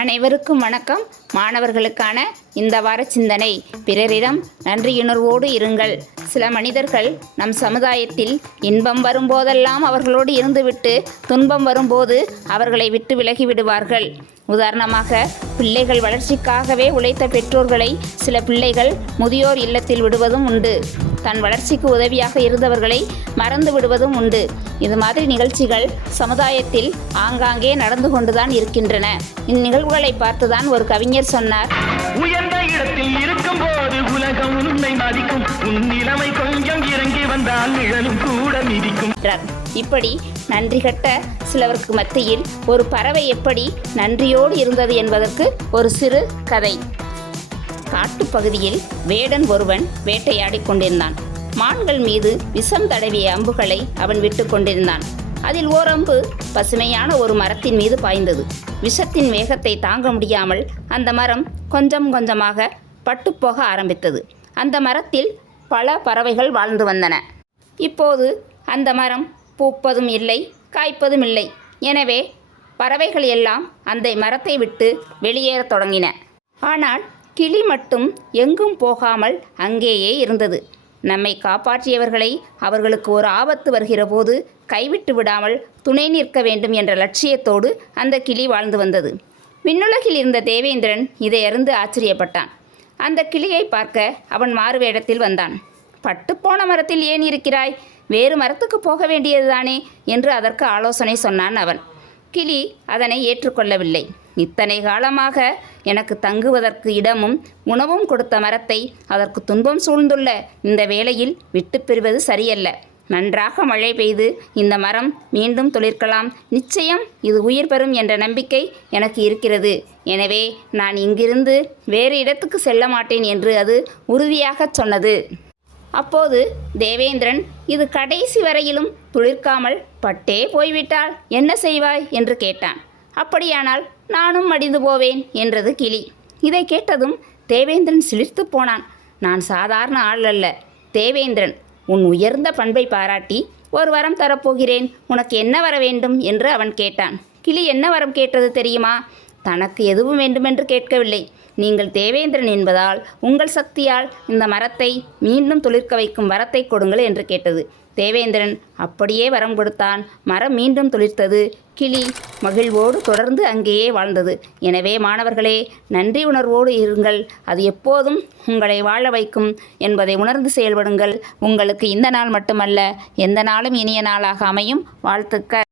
அனைவருக்கும் வணக்கம். மாணவர்களுக்கான இந்த வார சிந்தனை, பிறரிடம் நன்றியுணர்வோடு இருங்கள். சில மனிதர்கள் நம் சமுதாயத்தில் இன்பம் வரும்போதெல்லாம் அவர்களோடு இருந்துவிட்டு துன்பம் வரும்போது அவர்களை விட்டு விலகி விடுவார்கள். உதாரணமாக, பிள்ளைகள் வளர்ச்சிக்காகவே உழைத்த பெற்றோர்களை சில பிள்ளைகள் முதியோர் இல்லத்தில் விடுவதும் உண்டு. தன் வளர்ச்சிக்கு உதவியாக இருந்தவர்களை மறந்து விடுவதும் உண்டு. இது மாதிரி நிகழ்ச்சிகள் சமுதாயத்தில் ஆங்காங்கே நடந்து கொண்டுதான் இருக்கின்றன. இந்நிகழ்வுகளை பார்த்துதான் ஒரு கவிஞர் சொன்னார், உயர்ந்த இடத்தில் இருக்கும் போது உலகம் உன்னை மதிக்கும், உன் நிலைமை கொஞ்சம் இறங்கி வந்தால் நிழலும் கூட மிதிக்கும். இப்படி நன்றி கட்ட சிலருக்கு மத்தியில் ஒரு பறவை எப்படி நன்றியோடு இருந்தது என்பதற்கு ஒரு சிறு கதை. காட்டுப்பகுதியில் வேடன் ஒருவன் வேட்டையாடிக் கொண்டிருந்தான். மான்கள் மீது விஷம் தடவிய அம்புகளை அவன் விட்டு கொண்டிருந்தான். அதில் ஓர் அம்பு பசுமையான ஒரு மரத்தின் மீது பாய்ந்தது. விஷத்தின் வேகத்தை தாங்க முடியாமல் அந்த மரம் கொஞ்சம் கொஞ்சமாக பட்டுப்போக ஆரம்பித்தது. அந்த மரத்தில் பல பறவைகள் வாழ்ந்து வந்தன. இப்போது அந்த மரம் பூப்பதும் இல்லை, காய்ப்பதும் இல்லை. எனவே பறவைகள் எல்லாம் அந்த மரத்தை விட்டு வெளியேறத் தொடங்கின. ஆனால் கிளி மட்டும் எங்கும் போகாமல் அங்கேயே இருந்தது. நம்மை காப்பாற்றியவர்களை அவர்களுக்கு ஒரு ஆபத்து வருகிற போது கைவிட்டு விடாமல் துணை நிற்க வேண்டும் என்ற லட்சியத்தோடு அந்த கிளி வாழ்ந்து வந்தது. விண்ணுலகில் இருந்த தேவேந்திரன் இதை அறிந்து ஆச்சரியப்பட்டான். அந்த கிளியை பார்க்க அவன் மாறுவேடத்தில் வந்தான். பட்டுப்போன மரத்தில் ஏன் இருக்கிறாய்? வேறு மரத்துக்கு போக வேண்டியதுதானே என்று அதற்கு ஆலோசனை சொன்னான் அவன். கிளி அதனை ஏற்றுக்கொள்ளவில்லை. இத்தனை காலமாக எனக்கு தங்குவதற்கு இடமும் உணவும் கொடுத்த மரத்தை அதற்கு துன்பம் சூழ்ந்துள்ள இந்த வேளையில் விட்டு பெறுவது சரியல்ல. நன்றாக மழை பெய்து இந்த மரம் மீண்டும் துளிர்க்கலாம். நிச்சயம் இது உயிர் பெறும் என்ற நம்பிக்கை எனக்கு இருக்கிறது. எனவே நான் இங்கிருந்து வேறு இடத்துக்கு செல்ல மாட்டேன் என்று அது உறுதியாக சொன்னது. அப்போது தேவேந்திரன், இது கடைசி வரையிலும் துளிர்க்காமல் பட்டே போய்விட்டால் என்ன செய்வாய் என்று கேட்டான். அப்படியானால் நானும் மடிந்து போவேன் என்றது கிளி. இதை கேட்டதும் தேவேந்திரன் சிலிர்த்து போனான். நான் சாதாரண ஆள் அல்ல, தேவேந்திரன். உன் உயர்ந்த பண்பை பாராட்டி ஒரு வரம் தரப்போகிறேன். உனக்கு என்ன வர வேண்டும் என்று அவன் கேட்டான். கிளி என்ன வரம் கேட்டது தெரியுமா? தனக்கு எதுவும் வேண்டுமென்று கேட்கவில்லை. நீங்கள் தேவேந்திரன் என்பதால் உங்கள் சக்தியால் இந்த மரத்தை மீண்டும் துளிர்க்க வைக்கும் வரத்தை கொடுங்கள் என்று கேட்டது. தேவேந்திரன் அப்படியே வரம் கொடுத்தான். மரம் மீண்டும் துளிர்த்தது. கிளி மகிழ்வோடு தொடர்ந்து அங்கேயே வாழ்ந்தது. எனவே மாணவர்களே, நன்றி உணர்வோடு இருங்கள். அது எப்போதும் உங்களை வாழ வைக்கும் என்பதை உணர்ந்து செயல்படுங்கள். உங்களுக்கு இந்த நாள் மட்டுமல்ல, எந்த நாளும் இனிய நாளாக அமையும். வாழ்த்துக்கள்.